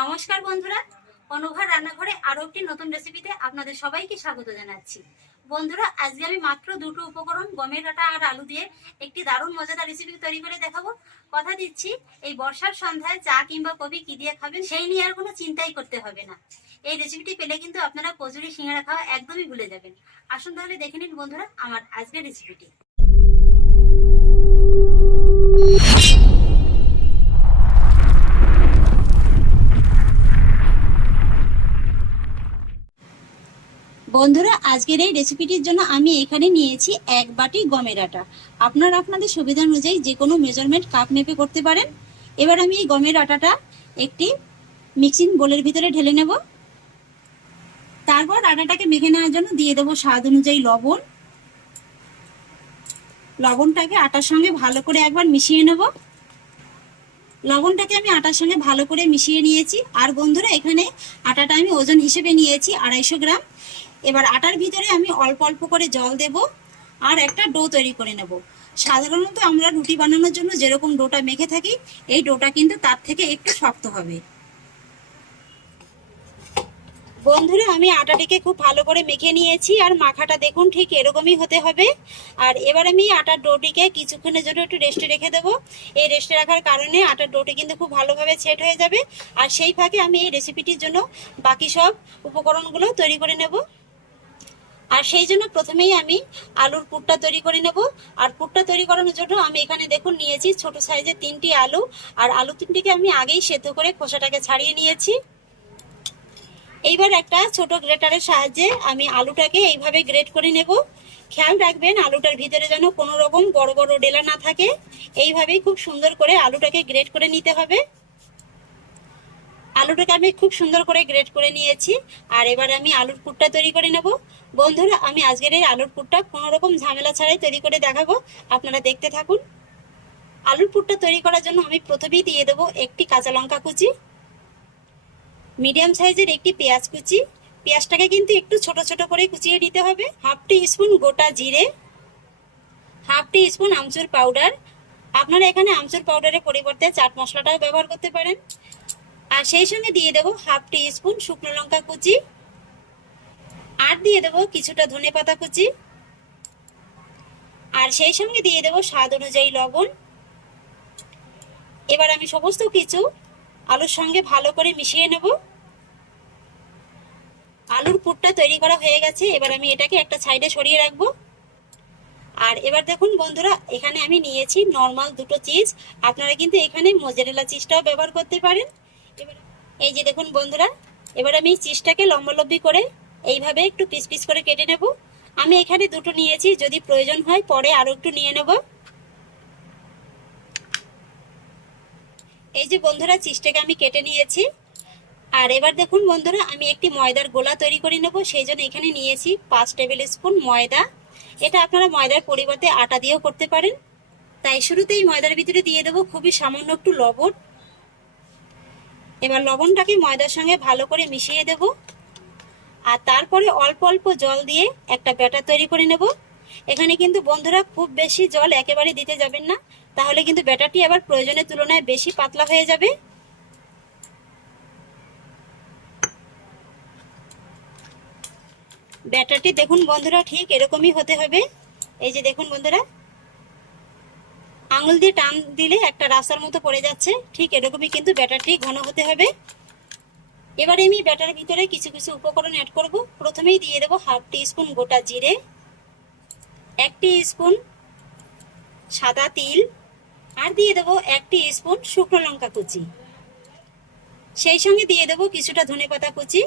নমস্কার বন্ধুরা, অনুভার রান্নাঘরে আরও একটি নতুন রেসিপিতে আপনাদের সবাইকে স্বাগত জানাচ্ছি। বন্ধুরা, আজকে আমি মাত্র দুটো উপকরণ, গমের আটা আর আলু দিয়ে একটি দারুণ মজাদার রেসিপি তৈরি করে দেখাবো। কথা দিচ্ছি, এই বর্ষার সন্ধ্যায় চা কিংবা কবি কি দিয়ে খাবেন সেই নিয়ে আর কোনো চিন্তাই করতে হবে না। এই রেসিপিটি পেলে কিন্তু আপনারা কচুরি, সিঙ্গারা খাওয়া একদমই ভুলে যাবেন। আসুন তাহলে দেখে নিন বন্ধুরা, আমার আজকের রেসিপিটি বন্ধুরা, আজকের এই রেসিপিটির জন্য আমি এখানে নিয়েছি এক বাটি গমের আটা। আপনারা আপনাদের সুবিধা অনুযায়ী যে কোনো মেজারমেন্ট কাপ মেপে করতে পারেন। এবার আমি এই গমের আটাটা একটি মিক্সিং বোলের ভিতরে ঢেলে নেব। তারপর আটাটাকে মেখে নেওয়ার জন্য দিয়ে দেবো স্বাদ অনুযায়ী লবণ। লবণটাকে আটার সঙ্গে ভালো করে একবার মিশিয়ে নেব। লবণটাকে আমি আটার সঙ্গে ভালো করে মিশিয়ে নিয়েছি। আর বন্ধুরা, এখানে আটাটা আমি ওজন হিসেবে নিয়েছি আড়াইশো গ্রাম। এবার আটার ভিতরে আমি অল্প অল্প করে জল দেব আর একটা ডো তৈরি করে নেব। সাধারণত আমরা রুটি বানানোর জন্য যেরকম ডোটা মেখে থাকি, এই ডোটা কিন্তু তার থেকে একটু শক্ত হবে। বন্ধুরা, আমি আটাটিকে খুব ভালো করে মেখে নিয়েছি, আর মাখাটা দেখুন ঠিক এরকমই হতে হবে। আর এবার আমি আটার ডোটিকে কিছুক্ষণের জন্য একটু রেস্টে রেখে দেবো। এই রেস্টে রাখার কারণে আটার ডোটি কিন্তু খুব ভালোভাবে সেট হয়ে যাবে। আর সেই ফাঁকে আমি এই রেসিপিটির জন্য বাকি সব উপকরণগুলো তৈরি করে নেব। আর সেই জন্য প্রথমেই আমি আলুর পুরটা তৈরি করে নেব। আর পুরটা তৈরি করানোর জন্য আমি এখানে দেখুন নিয়েছি ছোট সাইজের তিনটি আলু। আর আলু তিনটিকে আমি আগেই সেদ্ধ করে খোসাটাকে ছাড়িয়ে নিয়েছি। এইবার একটা ছোট গ্রেটারের সাহায্যে আমি আলুটাকে এইভাবে গ্রেট করে নেব। খেয়াল রাখবেন আলুটার ভিতরে যেন কোনো রকম বড় বড় ডেলা না থাকে। এইভাবেই খুব সুন্দর করে আলুটাকে গ্রেট করে নিতে হবে। আলুটাকে আমি খুব সুন্দর করে গ্রেট করে নিয়েছি। আর এবার আমি আলুর পুরটা তৈরি করে নেব। বন্ধুরা, আমি আজকের এই আলুর পুরটা কোনো রকম ঝামেলা ছাড়াই তৈরি করে দেখাবো। আপনারা দেখতে থাকুন। আলুর পুরটা তৈরি করার জন্য আমি প্রথমেই দিয়ে দেবো একটি কাঁচা লঙ্কা কুচি, মিডিয়াম সাইজের একটি পেঁয়াজ কুচি। পেঁয়াজটাকে কিন্তু একটু ছোট ছোট করে কুচিয়ে নিতে হবে। হাফ টি স্পুন গোটা জিরে, হাফ টি স্পুন আমচুর পাউডার। আপনারা এখানে আমচুর পাউডারের পরিবর্তে চাট মশলাটাও ব্যবহার করতে পারেন। আর সেই সঙ্গে দিয়ে দেবো হাফ টি স্পুন শুকনো লঙ্কা কুচি। আর দিয়ে দেবো কিছুটা ধনে পাতা কুচি। আর সেই সঙ্গে দিয়ে দেবো স্বাদ অনুযায়ী লবণ। এবার আমি সমস্ত কিছু আলুর সঙ্গে ভালো করে মিশিয়ে নেব। আলুর পুরটা তৈরি করা হয়ে গেছে, এবার আমি এটাকে একটা সাইডে সরিয়ে রাখব। আর এবার দেখুন বন্ধুরা, এখানে আমি নিয়েছি নর্মাল দুটো চিজ। আপনারা কিন্তু এখানে মোজারেলা চিজটাও ব্যবহার করতে পারেন। এই যে দেখুন বন্ধুরা, এবার আমি চিজটাকে লম্বালম্বি করে এইভাবে একটু পিস পিস করে কেটে নেব। আমি এখানে দুটো নিয়েছি, যদি প্রয়োজন হয় পরে আরও একটু নিয়ে নেব। এই যে বন্ধুরা, চিজটাকে আমি কেটে নিয়েছি। আর এবার দেখুন বন্ধুরা, আমি একটি ময়দার গোলা তৈরি করে নেব, সেই জন্য এখানে নিয়েছি পাঁচ টেবিল স্পুন ময়দা। এটা আপনারা ময়দার পরিবর্তে আটা দিয়েও করতে পারেন। তাই শুরুতেই ময়দার ভিতরে দিয়ে দেবো, খুবই সামান্য একটু লবণ। এবার লবণটাকে ময়দার সঙ্গে ভালো করে মিশিয়ে দেব। আর তারপরে অল্প অল্প জল দিয়ে একটা ব্যাটার তৈরি করে নেব। এখানে কিন্তু বন্ধুরা খুব বেশি জল একেবারে দিতে যাবেন না। তাহলে কিন্তু ব্যাটারটি আবার প্রয়োজনের তুলনায় বেশি পাতলা হয়ে যাবে। ব্যাটারটি দেখুন বন্ধুরা ঠিক এরকমই হতে হবে। এই যে দেখুন বন্ধুরা আঙুল দিয়ে টান দিলে একটা রাস্তার মতো পড়ে যাচ্ছে। ঠিক এরকমই কিন্তু ব্যাটারটি ঘন হতে হবে। এবারে আমি ব্যাটার ভিতরে কিছু কিছু উপকরণ অ্যাড করব। প্রথমেই দিয়ে দেবো হাফ টি স্পুন গোটা জিরে, এক টি স্পুন সাদা তিল, আর দিয়ে দেবো এক টি স্পুন শুকনো লঙ্কা কুচি। সেই সঙ্গে দিয়ে দেবো কিছুটা ধনে পাতা কুচি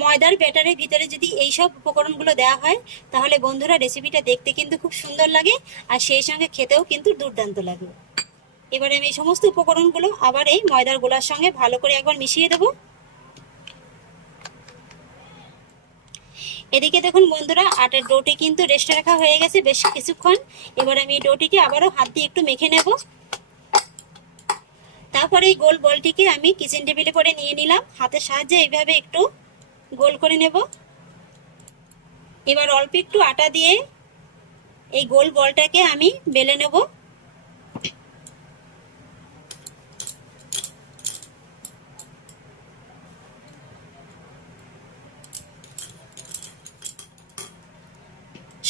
ময়দার ব্যাটারের ভিতরে যদি এই সব উপকরণগুলো দেওয়া হয়, তাহলে বন্ধুরা রেসিপিটা দেখতে কিন্তু খুব সুন্দর লাগে, আর সেই সঙ্গে খেতেও কিন্তু দুর্দান্ত লাগে। এবারে আমি এই সমস্ত উপকরণগুলো আবার এই ময়দার গোলার সঙ্গে ভালো করে একবার মিশিয়ে দেব। এদিকে দেখুন বন্ধুরা, আটার ডোটি কিন্তু রেস্টে রাখা হয়ে গেছে বেশ কিছুক্ষণ। এবার আমি ডোটিকে আবারও হাত দিয়ে একটু মেখে নেব। তারপরে এই গোল বলটিকে আমি কিচেন টেবিলে করে নিয়ে নিলাম। হাতের সাহায্যে এইভাবে একটু গোল করে নেব। এবার অল্প একটু আটা দিয়ে এই গোল বলটাকে আমি বেলে নেব।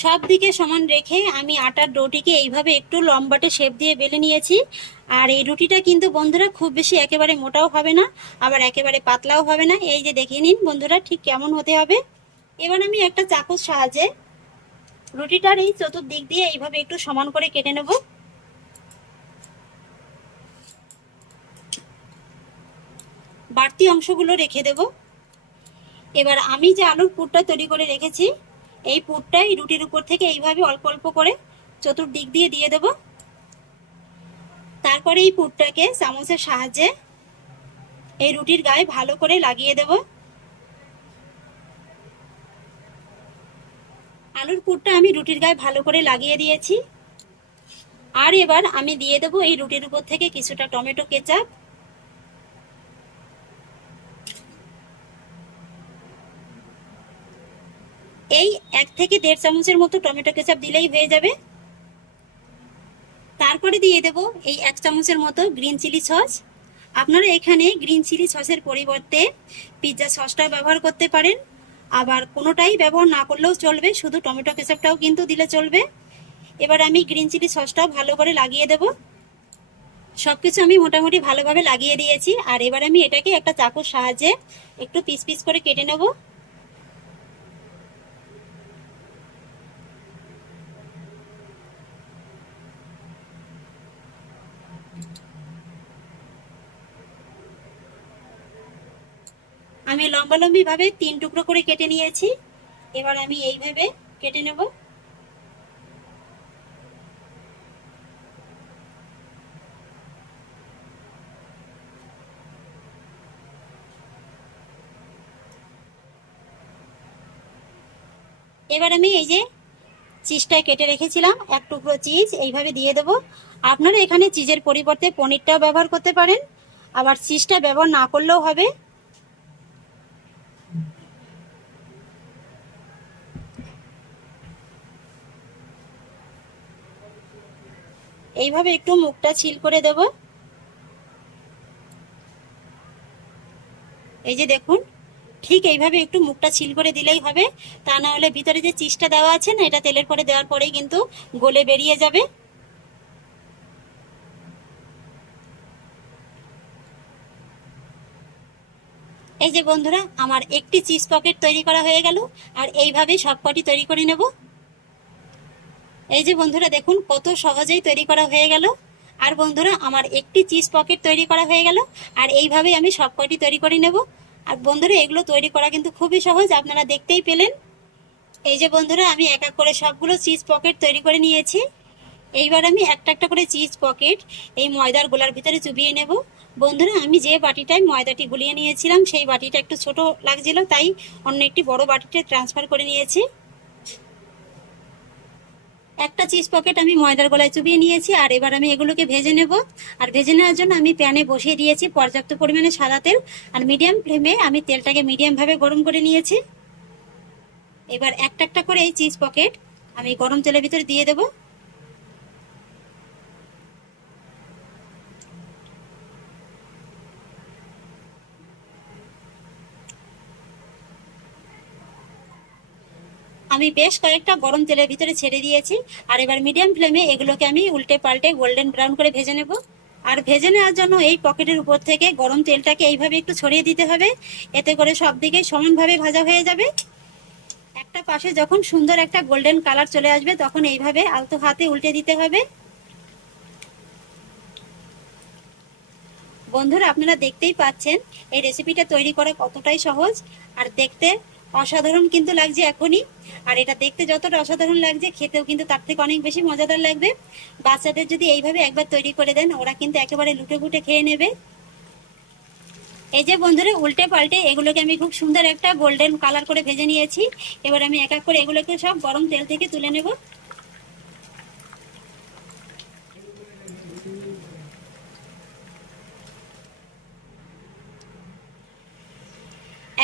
সব দিকে সমান রেখে আমি আটার ডোটিকে এইভাবে একটু লম্বাটে শেপ দিয়ে বেলে নিয়েছি। আর এই রুটিটা কিন্তু বন্ধুরা খুব বেশি একেবারে মোটাও হবে না, আবার একেবারে পাতলাও হবে না। এই যে দেখে নিন বন্ধুরা, ঠিক কেমন হতে হবে। এবার আমি একটা চাকুর সাহায্যে রুটিটার এই চতুর্দিক দিয়ে এইভাবে একটু সমান করে কেটে নেব। বাড়তি অংশগুলো রেখে দেব। এবার আমি যে আলুর পুরটা তৈরি করে রেখেছি, এই পুরটাই রুটির উপর থেকে এইভাবে অল্প অল্প করে চতুর্দিক দিয়ে দিয়ে দেব। তারপরে এই পুরটাকে চামচের সাহায্যে এই রুটির গায়ে ভালো করে লাগিয়ে দেব। আলুর পুরটা আমি রুটির গায়ে ভালো করে লাগিয়ে দিয়েছি। আর এবার আমি দিয়ে দেবো এই রুটির উপর থেকে কিছুটা টমেটো কেচাপ। এই এক থেকে দেড় চামচের মতো টমেটো কেচাপ দিলেই হয়ে যাবে। তারপরে দিয়ে দেব এই এক চামচের মতো গ্রিন চিলি সস আপনারা এখানে গ্রিন চিলি সসের পরিবর্তে পিৎজা সসটাও ব্যবহার করতে পারেন। আবার কোনোটাই ব্যবহার না করলেও চলবে, শুধু টমেটো কেচাপটাও কিন্তু দিলে চলবে। এবার আমি গ্রিন চিলি সসটাও ভালো করে লাগিয়ে দেব। সব কিছু আমি মোটামুটি ভালোভাবে লাগিয়ে দিয়েছি। আর এবার আমি এটাকে একটা চাকুর সাহায্যে একটু পিস পিস করে কেটে নেব। আমি লম্বালম্বি ভাবে তিন টুকরো করে কেটে নিয়েছি। এবার আমি এইভাবে কেটে নেব। এবার আমি এই যে চিজটা কেটে রেখেছিলাম, এক টুকরো চিজ, এইভাবে দিয়ে দেব। আপনারা এখানে চিজের পরিবর্তে পনিরটাও ব্যবহার করতে পারেন। আবার চিজটা ব্যবহার না করলেও হবে। এইভাবে একটু মুখটা ছিল করে দেব। এই যে দেখুন, ঠিক এইভাবে একটু মুখটা ছিল করে দিলেই হবে। তা না হলে ভিতরে যে চিজটা দেওয়া আছে না, এটা তেলের পরে দেওয়ার পরেই কিন্তু গলে বেরিয়ে যাবে। এই যে বন্ধুরা, আমার একটি চিজ পকেট তৈরি করা হয়ে গেল। আর এইভাবেই সবকটি তৈরি করে নেব। এই যে বন্ধুরা দেখুন, কত সহজেই তৈরি করা হয়ে গেল। আর বন্ধুরা, আমার একটি চিজ পকেট তৈরি করা হয়ে গেল। আর এইভাবেই আমি সবকটি তৈরি করে নেব। আর বন্ধুরা, এগুলো তৈরি করা কিন্তু খুবই সহজ, আপনারা দেখতেই পেলেন। এই যে বন্ধুরা, আমি এক এক করে সবগুলো চিজ পকেট তৈরি করে নিয়েছি। এইবার আমি একটা একটা করে চিজ পকেট এই ময়দার গোলার ভিতরে চুবিয়ে নেব। বন্ধুরা, আমি যে বাটিটায় ময়দাটি গুলিয়ে নিয়েছিলাম, সেই বাটিটা একটু ছোট লাগছিল, তাই অন্য একটি বড় বাটিতে ট্রান্সফার করে নিয়েছি। একটা চিজ পকেট আমি ময়দার গলায় চুবিয়ে নিয়েছি, আর এবার আমি এগুলোকে ভেজে নেব। আর ভেজে নেওয়ার জন্য আমি প্যানে বসিয়ে দিয়েছি পর্যাপ্ত পরিমাণে সাদা তেল, আর মিডিয়াম ফ্লেমে আমি তেলটাকে মিডিয়ামভাবে গরম করে নিয়েছি। এবার একটা একটা করে এই চিজ পকেট আমি গরম তেলের ভিতরে দিয়ে দেবো। আমি বেশ কয়েকটা গরম তেলের ভিতরে ছেড়ে দিয়েছি। আর এবার মিডিয়াম ফ্লেমে এগুলোকে আমি উল্টে পাল্টে গোল্ডেন ব্রাউন করে ভেজে নেব। আর ভেজে নেওয়ার জন্য এই পকেটের উপর থেকে গরম তেলটাকে এইভাবে একটু ছড়িয়ে দিতে হবে। এতে করে সব দিকে সমানভাবে ভাজা হয়ে যাবে। একটা পাশে যখন সুন্দর একটা গোল্ডেন কালার চলে আসবে, তখন এইভাবে আলতো হাতে উল্টে দিতে হবে। বন্ধুরা, আপনারা দেখতেই পাচ্ছেন এই রেসিপিটা তৈরি করা কতটাই সহজ। আর দেখতে অসাধারণ কিন্তু লাগছে এখনই। আর এটা দেখতে যতটা অসাধারণ লাগছে, খেতেও কিন্তু তার থেকে অনেক বেশি মজাদার লাগবে। বাচ্চাদের যদি এইভাবে একবার তৈরি করে দেন, ওরা কিন্তু একেবারে লুটে গুটে খেয়ে নেবে। এই যে বন্ধুরা, উল্টে পাল্টে এগুলোকে আমি খুব সুন্দর একটা গোল্ডেন কালার করে ভেজে নিয়েছি। এবার আমি এক এক করে এগুলোকে সব গরম তেল থেকে তুলে নেব।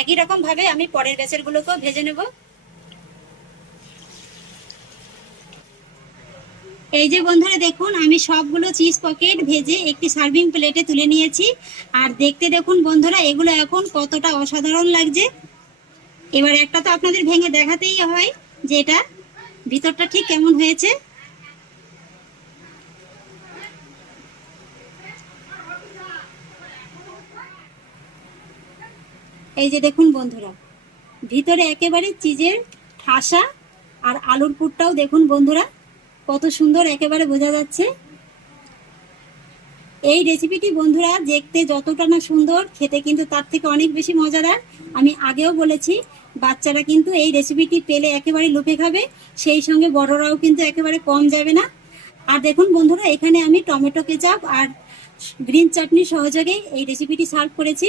একই রকম ভাবে আমি পরের ব্যাচের গুলোকেও ভেজে নেব। এই যে বন্ধুরা দেখুন, আমি সবগুলো চিজ পকেট ভেজে একটি সার্ভিং প্লেটে তুলে নিয়েছি। আর দেখতে দেখুন বন্ধুরা, এগুলো এখন কতটা অসাধারণ লাগছে। এবার একটা তো আপনাদের ভেঙে দেখাতেই হয় যে এটা ভিতরটা ঠিক কেমন হয়েছে। এই যে দেখুন বন্ধুরা, ভিতরে একেবারে চিজের ঠাসা আর আলুর পুরটাও দেখুন বন্ধুরা, কত সুন্দর একেবারে বোঝা যাচ্ছে। এই রেসিপিটি বন্ধুরা দেখতে যতটা না সুন্দর, খেতে কিন্তু তার থেকে অনেক বেশি মজাদার। আমি আগেও বলেছি, বাচ্চারা কিন্তু এই রেসিপিটি পেলে একেবারে লুপে খাবে, সেই সঙ্গে বড়রাও কিন্তু একেবারে কম যাবে না। আর দেখুন বন্ধুরা, এখানে আমি টমেটো কেচাপ আর গ্রিন চাটনি সহযোগে এই রেসিপিটি সার্ভ করেছি।